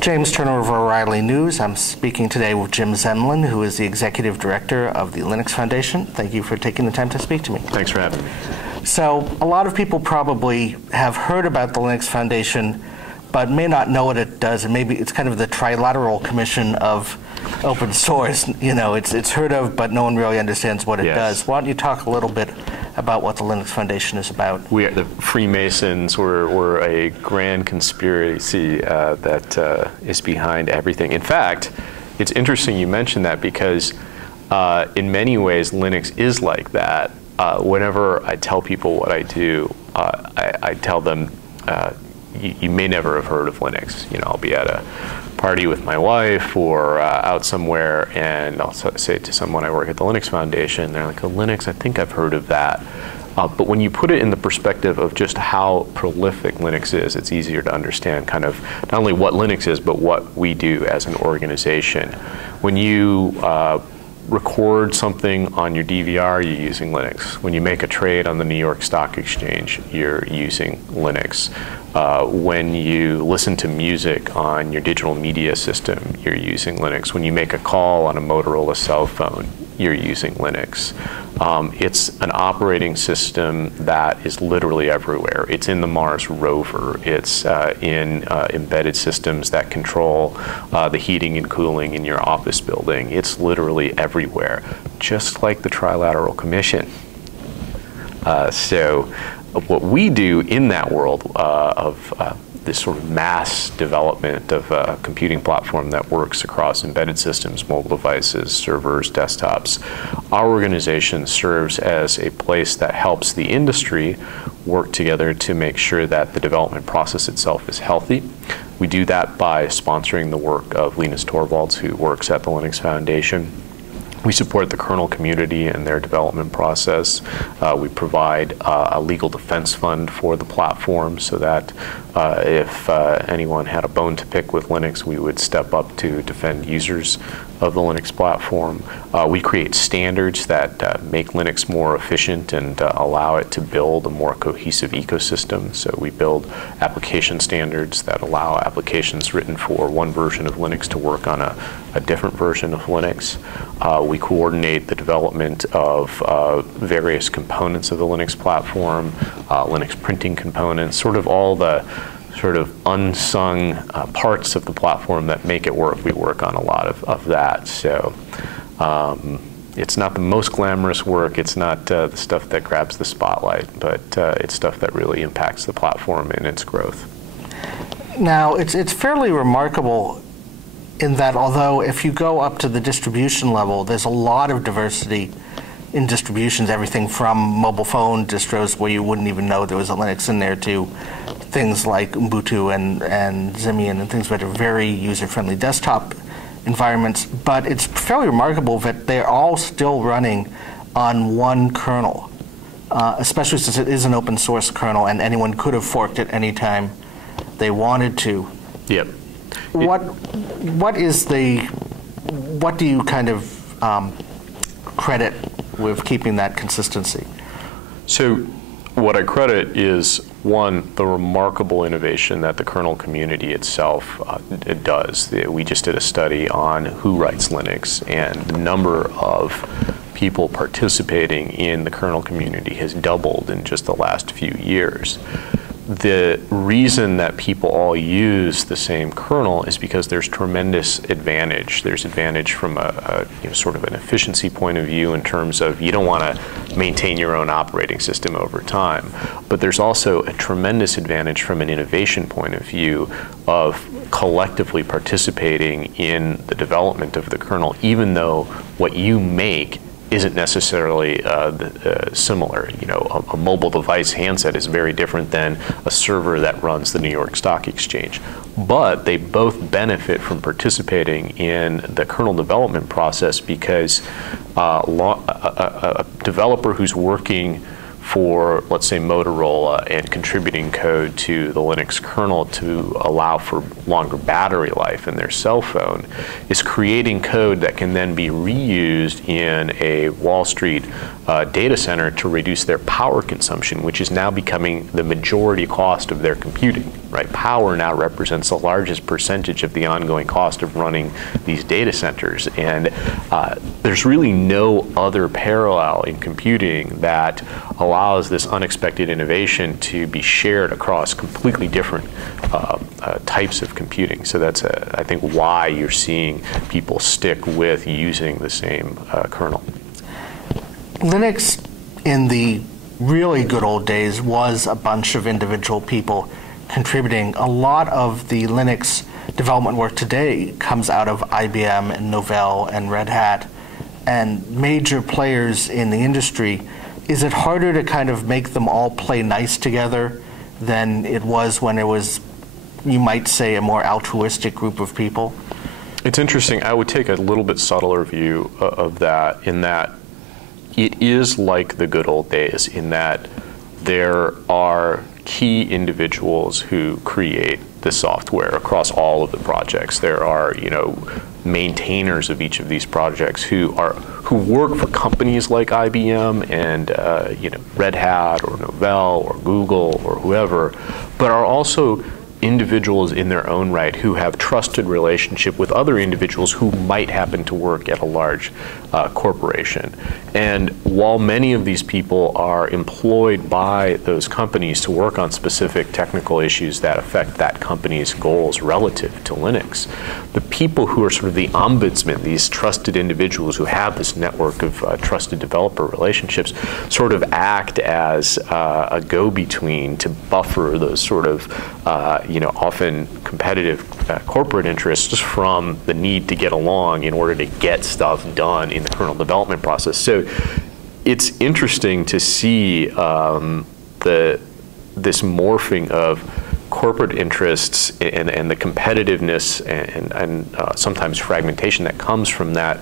James Turner of O'Reilly News. I'm speaking today with Jim Zemlin, who is the Executive Director of the Linux Foundation. Thank you for taking the time to speak to me. Thanks for having me. So, a lot of people probably have heard about the Linux Foundation, but may not know what it does, and maybe it's kind of the trilateral commission of open source. You know, it's heard of, but no one really understands what it does. Why don't you talk a little bit about what the Linux Foundation is about? We are the Freemasons. We're a grand conspiracy that is behind everything. In fact, it's interesting you mentioned that because in many ways Linux is like that. Whenever I tell people what I do, I tell them, you may never have heard of Linux. You know, I'll be at a party with my wife or out somewhere, and I'll say to someone, I work at the Linux Foundation, and they're like, oh, Linux, I think I've heard of that. But when you put it in the perspective of just how prolific Linux is, it's easier to understand kind of not only what Linux is, but what we do as an organization. When you record something on your DVR, you're using Linux. When you make a trade on the New York Stock Exchange, you're using Linux. When you listen to music on your digital media system, you're using Linux. When you make a call on a Motorola cell phone, you're using Linux. It's an operating system that is literally everywhere. It's in the Mars rover. It's in embedded systems that control the heating and cooling in your office building. It's literally everywhere, just like the Trilateral Commission. So what we do in that world of this sort of mass development of a computing platform that works across embedded systems, mobile devices, servers, desktops, our organization serves as a place that helps the industry work together to make sure that the development process itself is healthy. We do that by sponsoring the work of Linus Torvalds, who works at the Linux Foundation. We support the kernel community and their development process. We provide a legal defense fund for the platform so that if anyone had a bone to pick with Linux, we would step up to defend users of the Linux platform. We create standards that make Linux more efficient and allow it to build a more cohesive ecosystem. So we build application standards that allow applications written for one version of Linux to work on a different version of Linux. We coordinate the development of various components of the Linux platform, Linux printing components, sort of all the sort of unsung parts of the platform that make it work. We work on a lot of that. So it's not the most glamorous work. It's not the stuff that grabs the spotlight, but it's stuff that really impacts the platform and its growth. Now, it's fairly remarkable in that although if you go up to the distribution level, there's a lot of diversity in distributions, everything from mobile phone distros where you wouldn't even know there was a Linux in there to things like Ubuntu and Zemlin and things that are very user-friendly desktop environments. But it's fairly remarkable that they're all still running on one kernel, especially since it is an open source kernel and anyone could have forked it anytime they wanted to. Yep. What do you kind of credit with keeping that consistency? So what I credit is, one, the remarkable innovation that the kernel community itself does. We just did a study on who writes Linux, and the number of people participating in the kernel community has doubled in just the last few years. The reason that people all use the same kernel is because there's tremendous advantage. There's advantage from a sort of an efficiency point of view in terms of you don't want to maintain your own operating system over time. But there's also a tremendous advantage from an innovation point of view of collectively participating in the development of the kernel, even though what you make isn't necessarily similar. You know, a mobile device handset is very different than a server that runs the New York Stock Exchange. But they both benefit from participating in the kernel development process because a developer who's working for, let's say, Motorola and contributing code to the Linux kernel to allow for longer battery life in their cell phone is creating code that can then be reused in a Wall Street data center to reduce their power consumption, which is now becoming the majority cost of their computing, right? Power now represents the largest percentage of the ongoing cost of running these data centers. And there's really no other parallel in computing that allows this unexpected innovation to be shared across completely different types of computing. So that's, I think, why you're seeing people stick with using the same kernel. Linux in the really good old days was a bunch of individual people contributing. A lot of the Linux development work today comes out of IBM and Novell and Red Hat and major players in the industry. Is it harder to kind of make them all play nice together than it was when it was, you might say, a more altruistic group of people? It's interesting. I would take a little bit subtler view of that, in that it is like the good old days, in that there are key individuals who create the software across all of the projects. There are, maintainers of each of these projects who work for companies like IBM and Red Hat or Novell or Google or whoever, but are also individuals in their own right who have trusted relationship with other individuals who might happen to work at a large corporation. And while many of these people are employed by those companies to work on specific technical issues that affect that company's goals relative to Linux, the people who are sort of the ombudsman, these trusted individuals who have this network of trusted developer relationships, sort of act as a go-between to buffer those sort of often competitive corporate interests from the need to get along in order to get stuff done in the kernel development process. So it's interesting to see this morphing of corporate interests and the competitiveness and sometimes fragmentation that comes from that,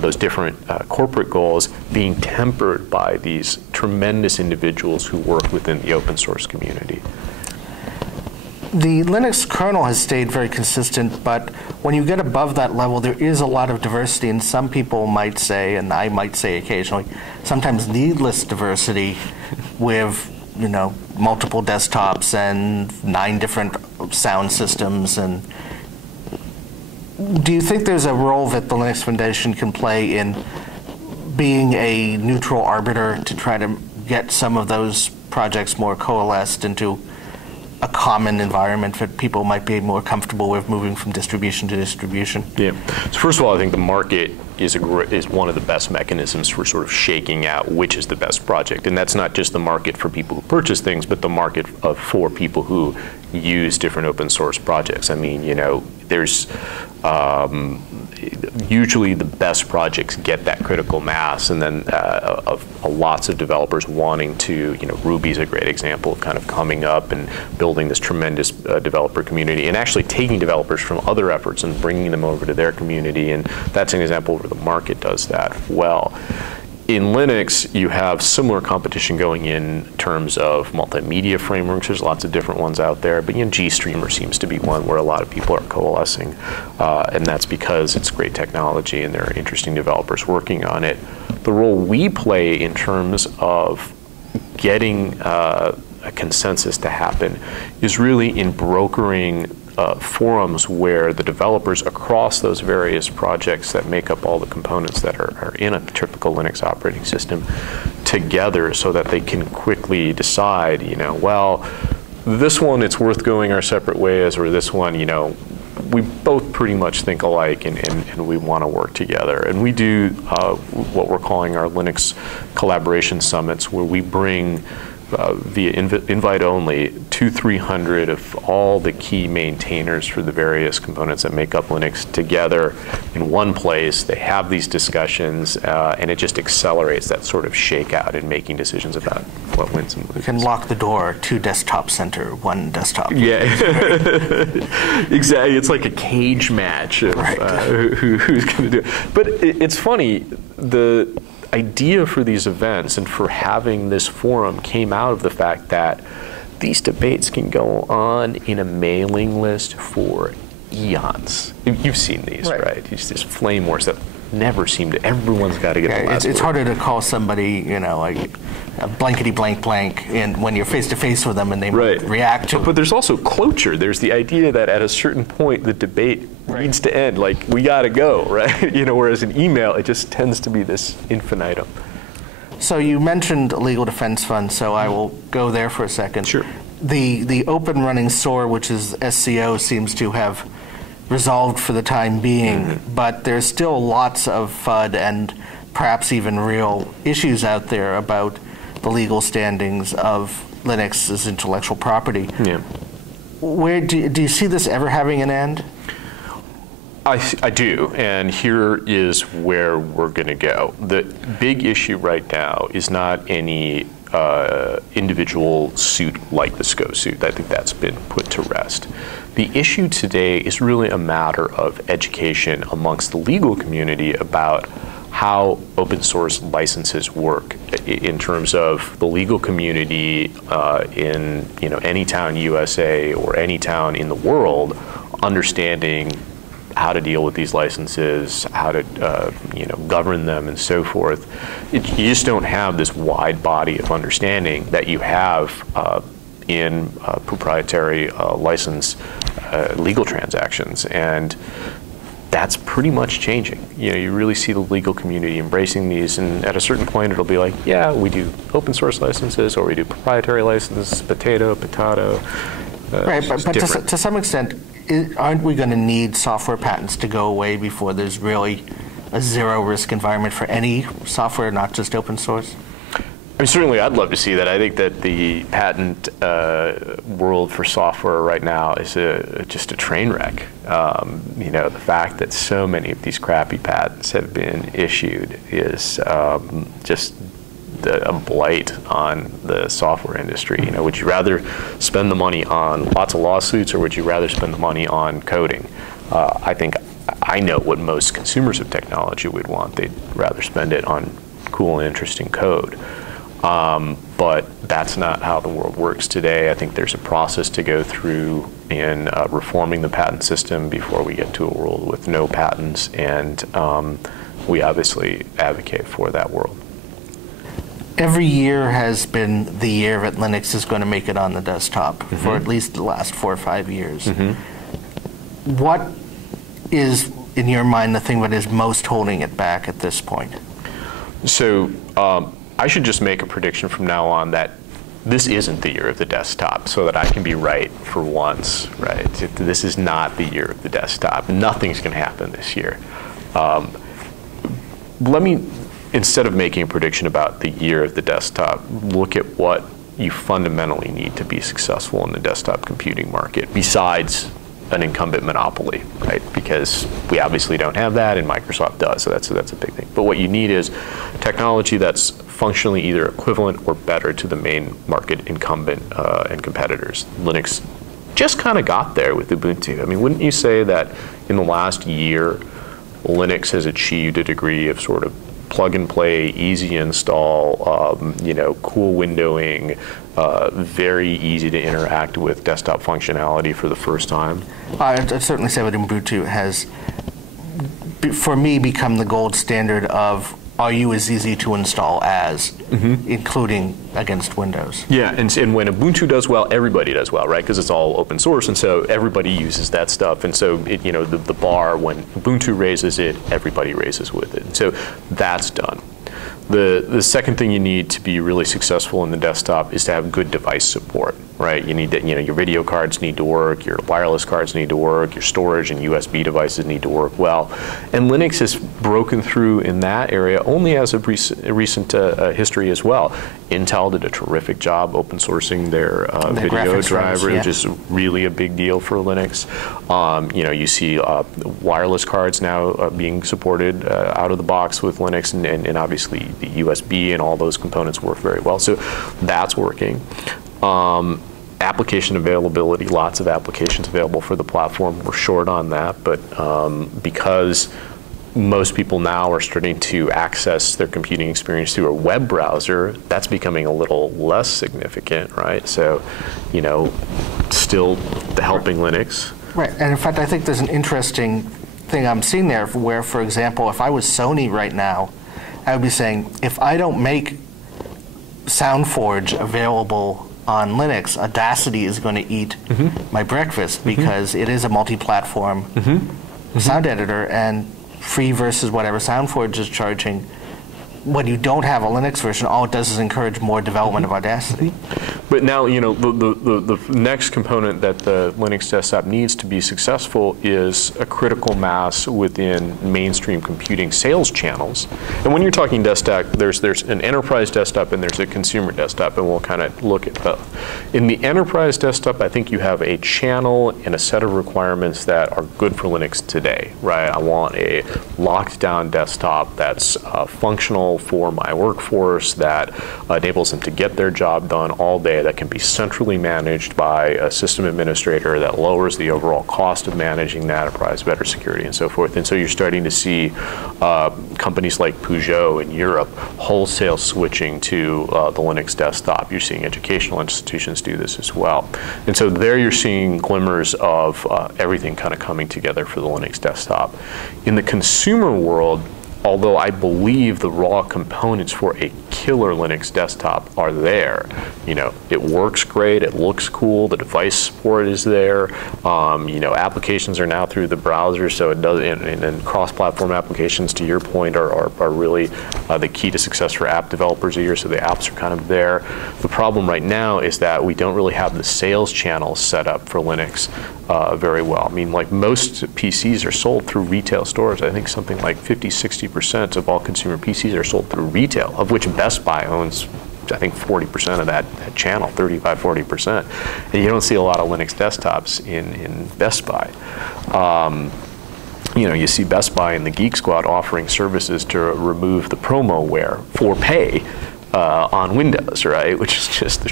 those different corporate goals being tempered by these tremendous individuals who work within the open source community. The Linux kernel has stayed very consistent, but when you get above that level, there is a lot of diversity, and some people might say, and I might say occasionally, sometimes needless diversity with, multiple desktops and 9 different sound systems. And do you think there's a role that the Linux Foundation can play in being a neutral arbiter to try to get some of those projects more coalesced into a common environment that people might be more comfortable with moving from distribution to distribution? Yeah. So first of all, I think the market is one of the best mechanisms for sort of shaking out which is the best project. And that's not just the market for people who purchase things, but the market for people who use different open source projects. I mean, there's usually the best projects get that critical mass, and then of lots of developers wanting to, Ruby's a great example of kind of coming up and building this tremendous developer community, and actually taking developers from other efforts and bringing them over to their community, and that's an example where the market does that well. In Linux, you have similar competition going in terms of multimedia frameworks. There's lots of different ones out there, but GStreamer seems to be one where a lot of people are coalescing, and that's because it's great technology and there are interesting developers working on it. The role we play in terms of getting a consensus to happen is really in brokering forums where the developers across those various projects that make up all the components that are in a typical Linux operating system together, so that they can quickly decide, well, this one it's worth going our separate ways, or this one, we both pretty much think alike and we want to work together. And we do what we're calling our Linux collaboration summits, where we bring via invite only 200-300 of all the key maintainers for the various components that make up Linux together in one place. They have these discussions, and it just accelerates that sort of shakeout in making decisions about what wins and loses. You can lock the door, 2 desktop center, 1 desktop. Yeah, exactly. It's like a cage match of who's going to do it. But it's funny, the idea for these events and for having this forum came out of the fact that these debates can go on in a mailing list for eons. You've seen these, right? These flame wars that never seem to, everyone's got to get the last it's word. harder to call somebody, like a blankety blank blank, and when you're face to face with them and they react to it. But there's also cloture. There's the idea that at a certain point the debate needs to end. Like, we got to go, right? Whereas an email, it just tends to be this infinitum. So you mentioned a legal defense fund, so I will go there for a second. Sure. The open running SOAR, which is SCO, seems to have resolved for the time being, but there's still lots of FUD and perhaps even real issues out there about the legal standings of Linux as intellectual property. Yeah. Where do you see this ever having an end? I do, and here is where we're going to go. The big issue right now is not any individual suit like the SCO suit. I think that's been put to rest. The issue today is really a matter of education amongst the legal community about how open source licenses work in terms of the legal community in any town USA or any town in the world understanding how to deal with these licenses, how to govern them, and so forth. You just don't have this wide body of understanding that you have in proprietary license legal transactions, and that's pretty much changing. You really see the legal community embracing these, and at a certain point it'll be like, yeah, we do open source licenses, or we do proprietary licenses, potato. Right, but to some extent, aren't we going to need software patents to go away before there's really a zero-risk environment for any software, not just open source? I mean, certainly I'd love to see that. I think that the patent world for software right now is just a train wreck. The fact that so many of these crappy patents have been issued is just a blight on the software industry. Would you rather spend the money on lots of lawsuits, or would you rather spend the money on coding? I think I know what most consumers of technology would want. They'd rather spend it on cool and interesting code. But that's not how the world works today. I think there's a process to go through in reforming the patent system before we get to a world with no patents, and we obviously advocate for that world. Every year has been the year that Linux is going to make it on the desktop for at least the last 4 or 5 years. What is, in your mind, the thing that is most holding it back at this point? So I should just make a prediction from now on that this isn't the year of the desktop, so that I can be right for once, right? This is not the year of the desktop. Nothing's going to happen this year. Let me, instead of making a prediction about the year of the desktop, look at what you fundamentally need to be successful in the desktop computing market, besides an incumbent monopoly, right? Because we obviously don't have that, and Microsoft does, so that's a big thing. But what you need is technology that's functionally either equivalent or better to the main market incumbent and competitors. Linux just kind of got there with Ubuntu. I mean, wouldn't you say that in the last year, Linux has achieved a degree of sort of plug and play, easy install, cool windowing, very easy to interact with desktop functionality for the first time? I'd certainly say that Ubuntu has, for me, become the gold standard of are you as easy to install as, including against Windows. Yeah, and when Ubuntu does well, everybody does well, right? Because it's all open source, and so everybody uses that stuff. And so, the bar, when Ubuntu raises it, everybody raises with it. And so that's done. The second thing you need to be really successful in the desktop is to have good device support, right? You need to, your video cards need to work, your wireless cards need to work, your storage and USB devices need to work well. And Linux has broken through in that area only as of recent history as well. Intel did a terrific job open sourcing their video driver, which is really a big deal for Linux. You see wireless cards now being supported out of the box with Linux, and obviously the USB and all those components work very well. So that's working. Application availability, lots of applications available for the platform. We're short on that, but because most people now are starting to access their computing experience through a web browser, that's becoming a little less significant, right? So, still helping Linux. Right, and in fact, I think there's an interesting thing I'm seeing there where, for example, if I was Sony right now, I would be saying, if I don't make SoundForge available on Linux, Audacity is going to eat my breakfast because it is a multi-platform sound editor, and free versus whatever SoundForge is charging. When you don't have a Linux version, all it does is encourage more development of Audacity. But now, you know, the next component that the Linux desktop needs to be successful is a critical mass within mainstream computing sales channels. And when you're talking desktop, there's an enterprise desktop and there's a consumer desktop, and we'll kind of look at both. In the enterprise desktop, I think you have a channel and a set of requirements that are good for Linux today, right? I want a locked down desktop that's functional for my workforce, that enables them to get their job done all day, that can be centrally managed by a system administrator, that lowers the overall cost of managing that, provides better security and so forth. And so you're starting to see companies like Peugeot in Europe wholesale switching to the Linux desktop. You're seeing educational institutions do this as well. And so there you're seeing glimmers of everything kind of coming together for the Linux desktop. In the consumer world, although I believe the raw components for a killer Linux desktop are there. You know, it works great, it looks cool, the device support is there. You know, applications are now through the browser, so it does, and cross-platform applications, to your point, are really the key to success for app developers here, so the apps are kind of there. The problem right now is that we don't really have the sales channels set up for Linux very well. I mean, like, most PCs are sold through retail stores. I think something like 50–60% of all consumer PCs are sold through retail, of which Best Buy owns, I think, 40% of that channel, 35–40%. And you don't see a lot of Linux desktops in Best Buy. You know, you see Best Buy and the Geek Squad offering services to remove the promoware for pay on Windows, right? Which is just,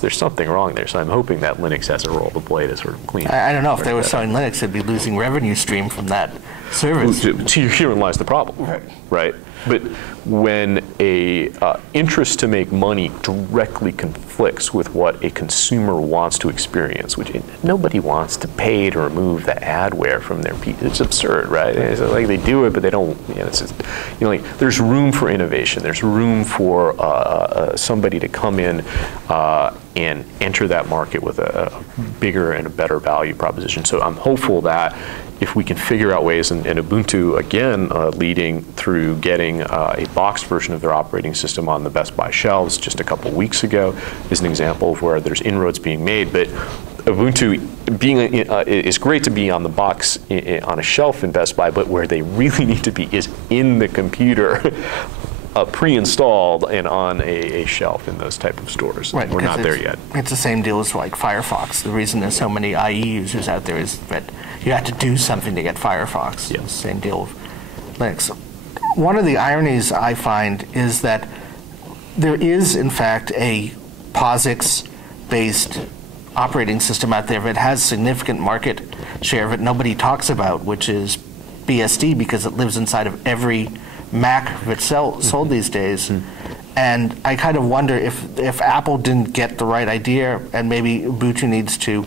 there's something wrong there. So I'm hoping that Linux has a role to play to sort of clean. I don't know, if they were selling Linux, they'd be losing revenue stream from that service. Herein lies the problem, right? But when a interest to make money directly conflicts with what a consumer wants to experience, which nobody wants to pay to remove the adware from their PC. It's absurd, right? It's like they do it, but they don't. You know, it's just, you know, like, there's room for innovation. There's room for somebody to come in and enter that market with a bigger and a better value proposition. So I'm hopeful that if we can figure out ways, and Ubuntu, again, leading through getting a boxed version of their operating system on the Best Buy shelves just a couple weeks ago, is an example of where there's inroads being made. But Ubuntu is great to be on the box on a shelf in Best Buy, but where they really need to be is in the computer, pre-installed and on a shelf in those type of stores. Right, we're not there yet. It's the same deal as like Firefox. The reason there's so many IE users out there is that you have to do something to get Firefox. Yeah. Same deal with Linux. One of the ironies I find is that there is, in fact, a POSIX-based operating system out there that has significant market share that nobody talks about, which is BSD, because it lives inside of every Mac that's sold these days. And I kind of wonder if Apple didn't get the right idea, and maybe Ubuntu needs to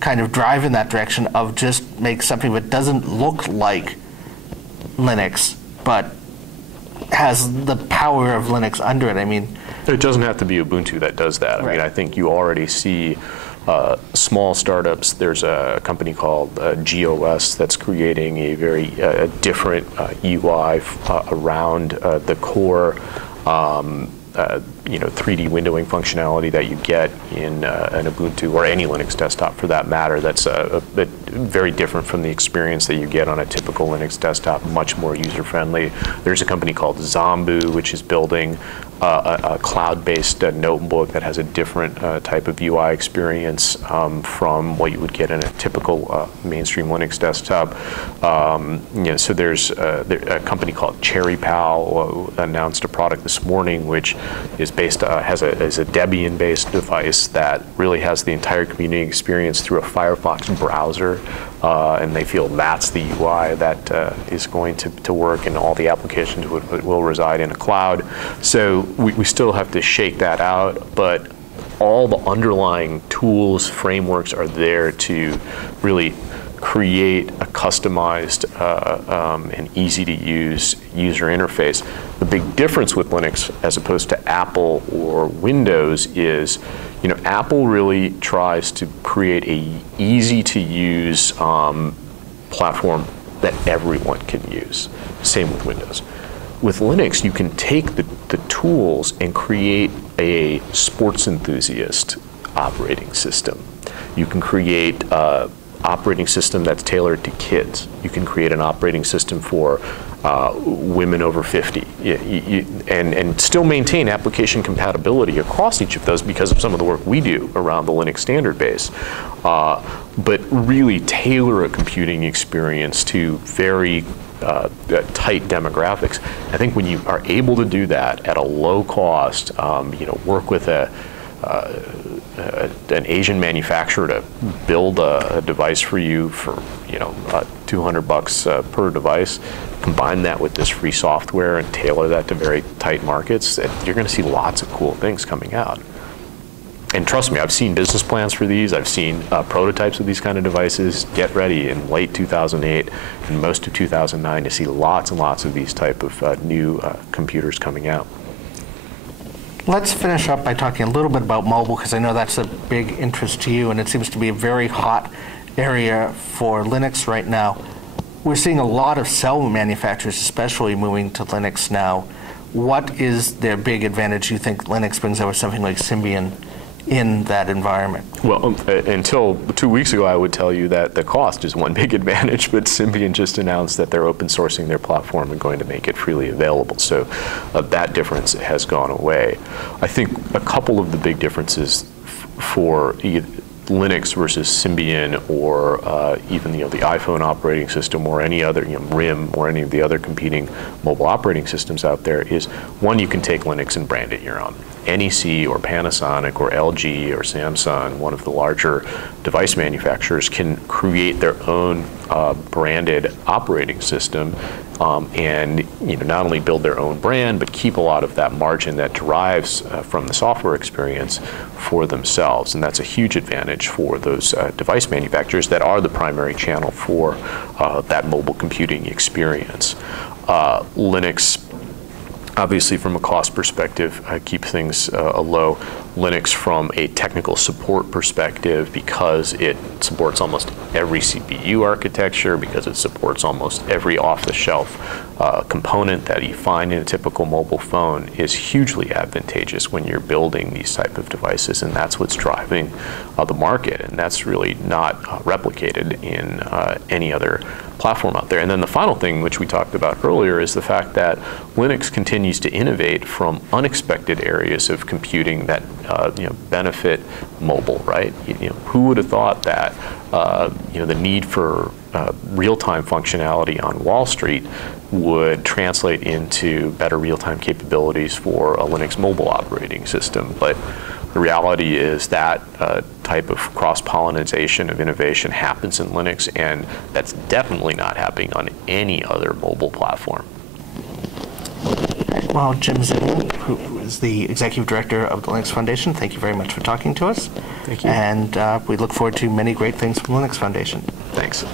kind of drive in that direction of just make something that doesn't look like Linux, but has the power of Linux under it. I mean, it doesn't have to be Ubuntu that does that. I mean, I think you already see small startups. There's a company called GOS that's creating a very different UI around the core you know, 3D windowing functionality that you get in an Ubuntu or any Linux desktop for that matter. That's a bit very different from the experience that you get on a typical Linux desktop, much more user-friendly. There's a company called Zombu, which is building a cloud-based notebook that has a different type of UI experience from what you would get in a typical mainstream Linux desktop. You know, so there's a company called CherryPal announced a product this morning, which is based is a Debian-based device that really has the entire community experience through a Firefox browser, and they feel that's the UI that is going to work, and all the applications will reside in a cloud. So we still have to shake that out, but all the underlying tools, frameworks are there to really create a customized and easy-to-use user interface. The big difference with Linux as opposed to Apple or Windows is, Apple really tries to create a easy-to-use platform that everyone can use. Same with Windows. With Linux, you can take the tools and create a sports enthusiast operating system. You can create an operating system that's tailored to kids. You can create an operating system for women over 50, and still maintain application compatibility across each of those because of some of the work we do around the Linux standard base. But really tailor a computing experience to very tight demographics. I think when you are able to do that at a low cost, work with an Asian manufacturer to build a device for you for $200 per device, combine that with this free software and tailor that to very tight markets, you're going to see lots of cool things coming out. And trust me, I've seen business plans for these. I've seen prototypes of these kind of devices. Get ready in late 2008 and most of 2009 to see lots and lots of these type of new computers coming out. Let's finish up by talking a little bit about mobile, because I know that's a big interest to you, and it seems to be a very hot area for Linux right now. We're seeing a lot of cell manufacturers especially moving to Linux now. What is their big advantage you think Linux brings over something like Symbian in that environment? Well, until 2 weeks ago, I would tell you that the cost is one big advantage, but Symbian just announced that they're open sourcing their platform and going to make it freely available. So that difference has gone away. I think a couple of the big differences for Linux versus Symbian, or even the iPhone operating system, or any other RIM, or any of the other competing mobile operating systems out there, is one, you can take Linux and brand it your own. NEC or Panasonic or LG or Samsung, one of the larger device manufacturers, can create their own branded operating system and not only build their own brand, but keep a lot of that margin that derives from the software experience for themselves. And that's a huge advantage for those device manufacturers that are the primary channel for that mobile computing experience. Linux, obviously, from a cost perspective, keep things low. Linux, from a technical support perspective, because it supports almost every CPU architecture, because it supports almost every off-the-shelf component that you find in a typical mobile phone, is hugely advantageous when you're building these type of devices, and that's what's driving the market, and that's really not replicated in any other platform out there. And then the final thing, which we talked about earlier, is the fact that Linux continues to innovate from unexpected areas of computing that benefit mobile, right? Who would have thought that the need for real-time functionality on Wall Street would translate into better real-time capabilities for a Linux mobile operating system? But the reality is that type of cross-pollination of innovation happens in Linux, and that's definitely not happening on any other mobile platform. Well, Jim Zemlin, who is the Executive Director of the Linux Foundation, thank you very much for talking to us. Thank you. And we look forward to many great things from Linux Foundation. Thanks.